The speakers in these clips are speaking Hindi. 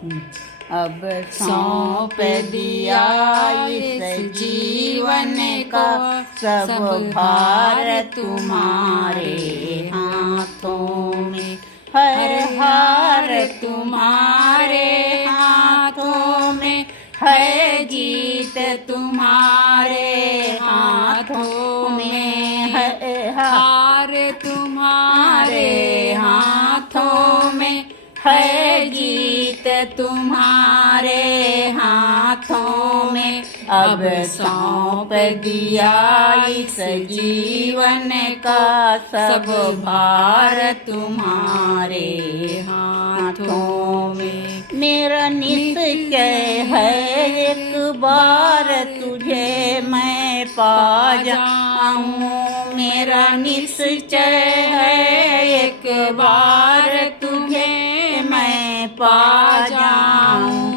अब सौंप दिया इस जीवन का सब भार तुम्हारे हाथों में है, हार तुम्हारे हाथों में है, जीत तुम्हारे हाथों में है, हार तुम्हारे हाथों में है, जीत तुम्हारे हाथों में। अब सौंप दिया इस जीवन का सब भार तुम्हारे हाथों में। मेरा निश्चय है एक बार तुझे मैं पा जाऊं, मेरा निश्चय है एक बार तुझे मैं पा जाऊं।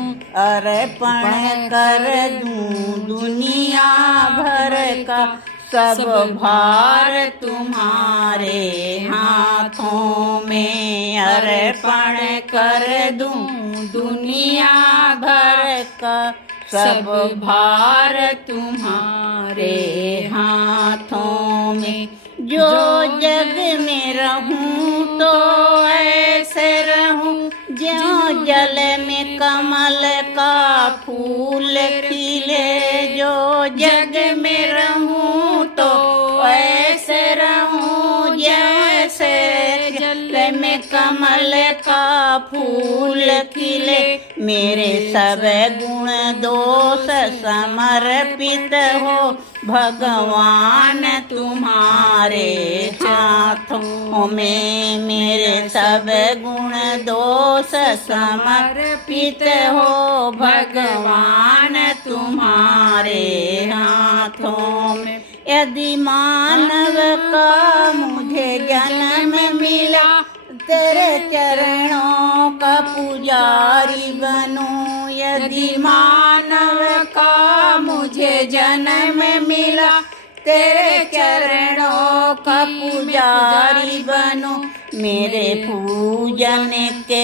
अर्पण कर दूं दुनिया भर का सब भार तुम्हारे हाथों में। अर्पण कर दूं दुनिया भर का सब भार तुम्हारे हाथों में। जो जग में रहूं तो ऐसे रहूं ज्यों जल में कमल का फूल खिले। जो जग में रहूं तो ऐसे रहूं जैसे जल में कमल का फूल खिले। मेरे सब गुण दोष समर्पित हो भगवान तुम्हारे हाथों में। मेरे सब गुण दोष समर्पित हो भगवान तुम्हारे हाथों में। यदि मानव का मुझे जन्म मिला तेरे चरणों का पुजारी बनूं। यदि मानव का मुझे जन्म मिला तेरे चरणों का पुजारी बनूं। मेरे पूजन के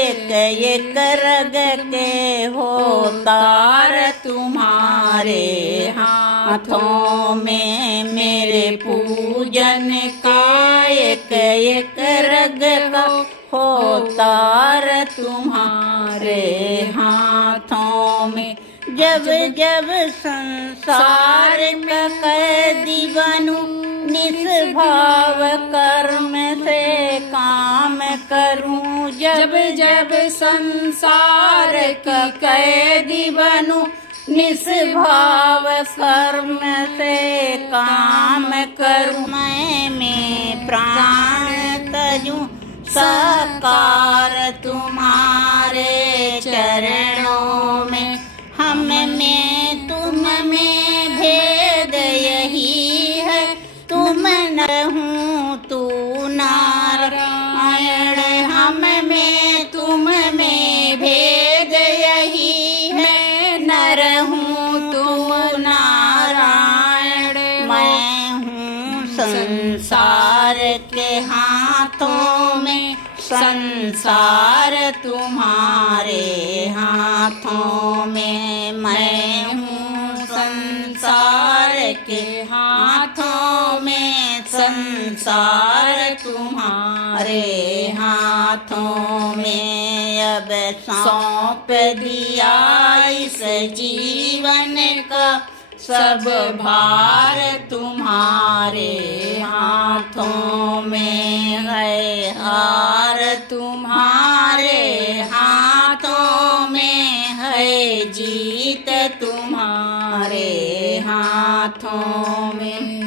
एक एक रग के हो तार तुम्हारे हाथों में। मेरे पूजन का एक एक रग का हो तार तुम्हारे हाथों में। जब जब संसार में कैदी बनूं निष्भाव कर्म से काम करूं। जब जब संसार का कैदी बनूं निष्भाव कर्म से काम करूं। मैं प्राण तजूं साकार तुम्हारे चरणों में। हम में तुम में भेद यही है, तुम नर हूँ तू नारायण। हम में तुम में भेद यही है, नर हूँ तुम नारायण। मैं हूँ संसार के हाथों में, संसार तुम्हारे हाथों में। मैं हूँ संसार के हाथों में, संसार तुम्हारे हाथों में। अब सौंप दिया इस जीवन का सब भार तुम्हारे हाथों में है, हार तुम्हारे हाथों में है, जीत तुम्हारे हाथों में।